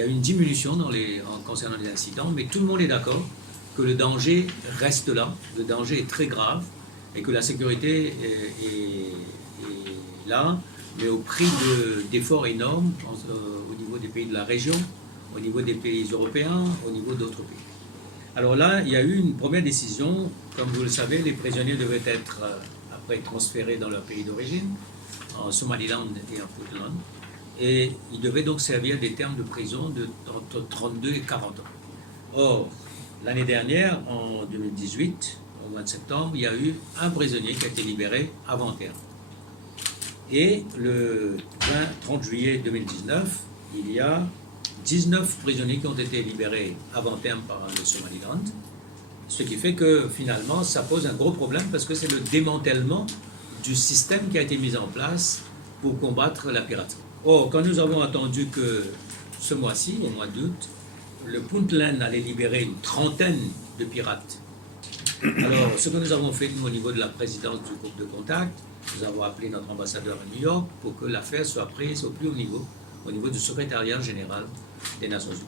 y a une diminution concernant les incidents, mais tout le monde est d'accord que le danger reste là, le danger est très grave et que la sécurité est là, mais au prix d'efforts énormes au niveau des pays de la région, au niveau des pays européens, au niveau d'autres pays. Alors là, il y a eu une première décision. Comme vous le savez, les prisonniers devaient être après transférés dans leur pays d'origine, en Somaliland et en Puntland, et ils devaient donc servir des termes de prison entre 32 et 40 ans. Or, l'année dernière, en 2018, au mois de septembre, il y a eu un prisonnier qui a été libéré avant terme. Et le 30 juillet 2019, il y a 19 prisonniers qui ont été libérés avant terme par le Somaliland, ce qui fait que finalement ça pose un gros problème parce que c'est le démantèlement du système qui a été mis en place pour combattre la piraterie. Or, quand nous avons attendu que ce mois-ci, au mois d'août, le Puntland allait libérer une trentaine de pirates. Alors, ce que nous avons fait, nous, au niveau de la présidence du groupe de contact, nous avons appelé notre ambassadeur à New York pour que l'affaire soit prise au plus haut niveau du secrétariat général des Nations Unies.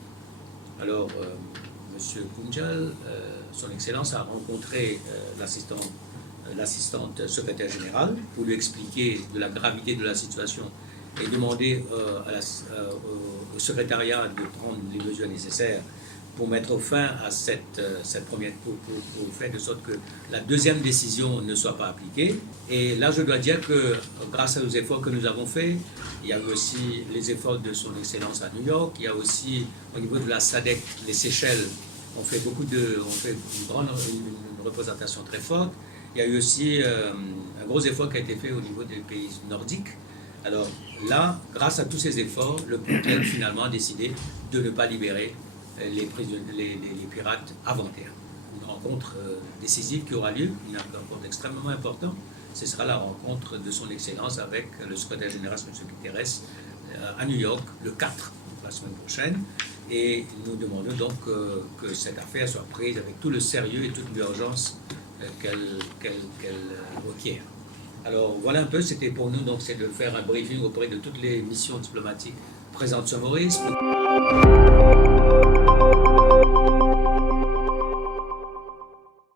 Alors, M. Punjal, son Excellence, a rencontré l'assistante secrétaire générale pour lui expliquer de la gravité de la situation et demander au secrétariat de prendre les mesures nécessaires pour mettre fin à cette première, pour faire de sorte que la deuxième décision ne soit pas appliquée. Et là, je dois dire que grâce aux efforts que nous avons faits, il y a aussi les efforts de son Excellence à New York, il y a aussi au niveau de la SADC, les Seychelles, on fait une représentation très forte. Il y a eu aussi un gros effort qui a été fait au niveau des pays nordiques. Alors là, grâce à tous ces efforts, le Puntland finalement a décidé de ne pas libérer les pirates avant terme. Une rencontre décisive qui aura lieu, une rencontre extrêmement importante. Ce sera la rencontre de son Excellence avec le secrétaire général, M. Guterres, à New York, le 4, la semaine prochaine. Et nous demandons donc que cette affaire soit prise avec tout le sérieux et toute l'urgence qu'elle requiert. Alors voilà un peu, c'était pour nous, donc c'est de faire un briefing auprès de toutes les missions diplomatiques présentes sur Maurice.